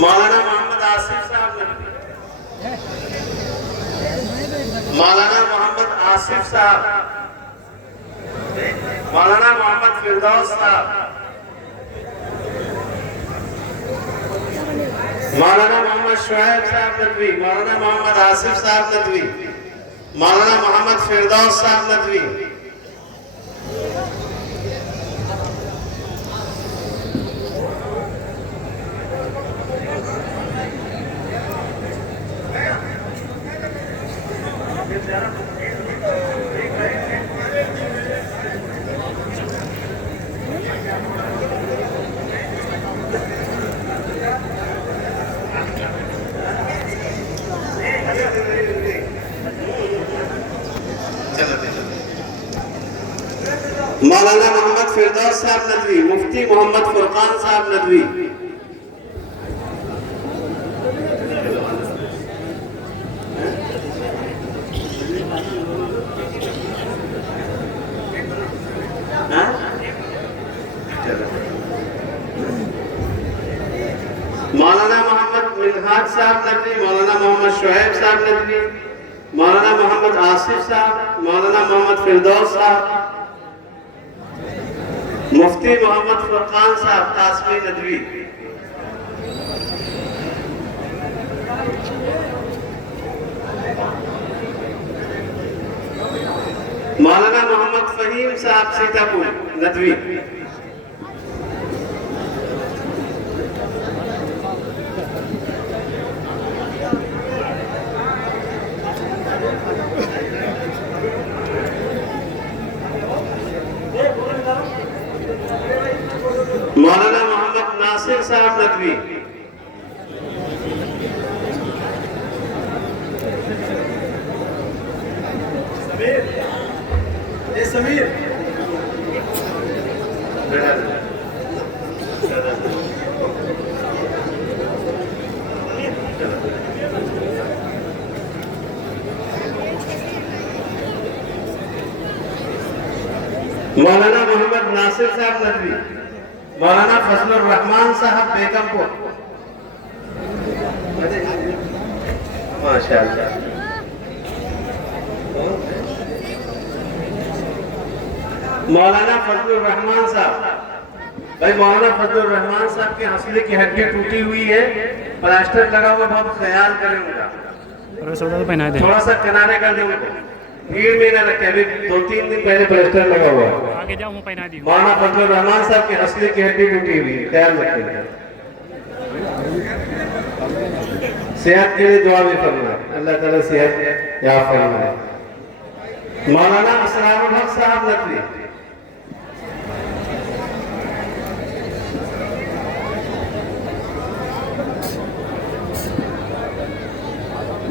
मौलाना मोहम्मद आसिफ साहब नदवी, मौलाना मोहम्मद आसिफ साहब, मौलाना मोहम्मद फिरदौस साहब, मौलाना मोहम्मद शुएब साहब नदवी, मौलाना मोहम्मद आसिफ साहब नदवी, मौलाना मोहम्मद फिरदौस साहब नदवी, मौलाना मोहम्मद फिरदौस साहब नदवी, मुफ्ती मोहम्मद फुरकान साहब नदवी, मौलाना मोहम्मद मिनहाज साहब नदवी, मौलाना मोहम्मद शुएब साहब नदवी, मौलाना मोहम्मद आसिफ साहब, मौलाना मोहम्मद फिरदौस साहब, मुफ्ती मोहम्मद फुरकान साहब कासमी नदवी, मौलाना मोहम्मद फहीम साहब सीतापुर नदवी, मौलाना मोहम्मद नासिर साहब नदवी, समीर मौलाना मोहम्मद नासिर साहब नदवी, मौलाना फजलुर रहमान साहब बेगमपुर, माशाअल्लाह। मौलाना फजलुर रहमान साहब, भाई मौलाना फजलुर रहमान साहब के हंसले की हड्डी टूटी हुई है, प्लास्टर लगा हुआ, बहुत ख्याल करें उनका, थोड़ा सा किनारे कर दें उनको, भीड़ में ना रखे, अभी 2-3 दिन पहले प्लास्टर लगा हुआ है। आगे जाओ पहना दी। मौलाना फजलुर रहमान साहब के हंसले की हड्डी टूटी हुई है, ख्याल रखें, सेहत के लिए दुआ भी फरमाए, अल्लाह ताला सेहत याद फरमाए। मौलाना असरारुल हक साहब नदवी,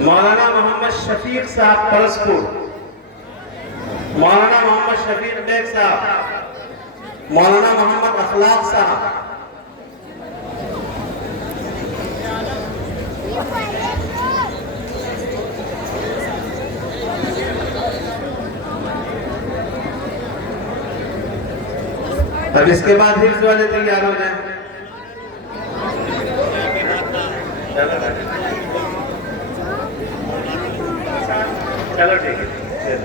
मौलाना मोहम्मद शफीक साहब परसपुर, मौलाना मोहम्मद शफीक बेग साहब, मौलाना मोहम्मद अखलाक साहब, अब इसके बाद हिफ्ज वाले तैयार हो जाए। चलो ठीक है।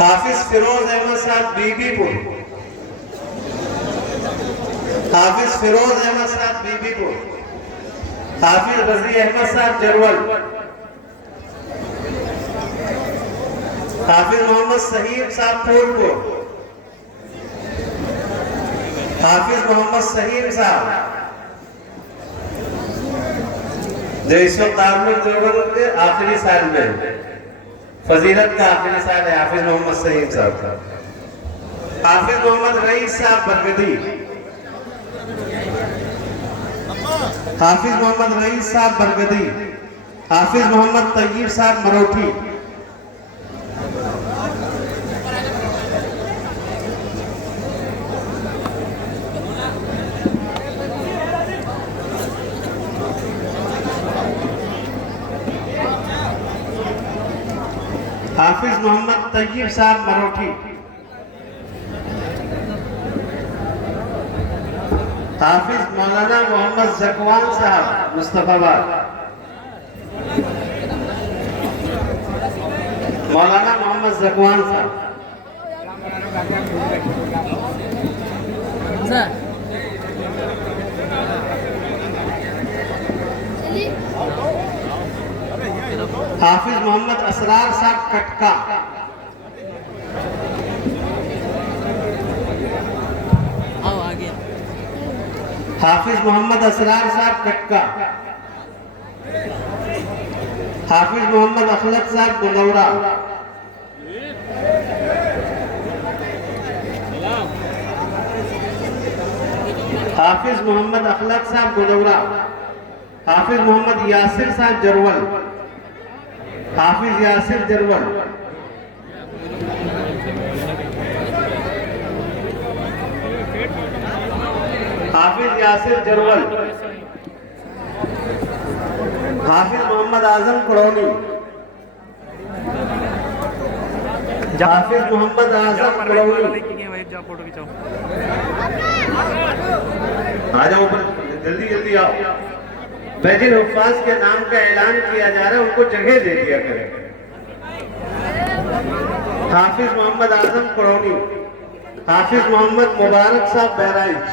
हाफिज फिरोज अहमद साहब बीबीपुर, हाफिज फिरोज अहमद साहब बीबीपुर, हाफिज रजी अहमद साहब जरवल, हाफिज मोहम्मद सहीम साहब फूलपुर, हाफिज मोहम्मद सहीम साहब जो इस वक्त दारुल देवबंद के आखिरी साल में, फजीलत का आखिरी साल है हाफिज मोहम्मद सहीम साहब का। हाफिज मोहम्मद रईस साहब बरगदी, हाफिज मोहम्मद रईस साहब बरगदी, हाफिज मोहम्मद तय्यब साहब मरोठी, हाफिज हाफिज मोहम्मद तैयब साहब मरोठी, हाफिज मौलाना मोहम्मद जकवान साहब मुस्तफाबाद, मौलाना मोहम्मद जकवान साहब, हाफिज मोहम्मद असरार साहब कटका, हाफिज मोहम्मद असरार साहब कटका, हाफिज मोहम्मद अखलक साहब गुलौरा, हाफिज मोहम्मद अखलक साहब गुलौरा, हाफिज मोहम्मद यासिर साहब जरवल, हाफिज यासिर जरवल, हाफिज यासिर जरवल, हाफिज मोहम्मद आजम कड़ौनी, हाफिज मोहम्मद आजम कड़ौनी, आ जाओ ऊपर, जल्दी जल्दी आओ। जिन हुफ्फाज के नाम का ऐलान किया जा रहा है उनको जगह दे दिया करें। हाफिज मोहम्मद आजम कड़ौनी, हाफिज मोहम्मद मुबारक साहब बहराइच,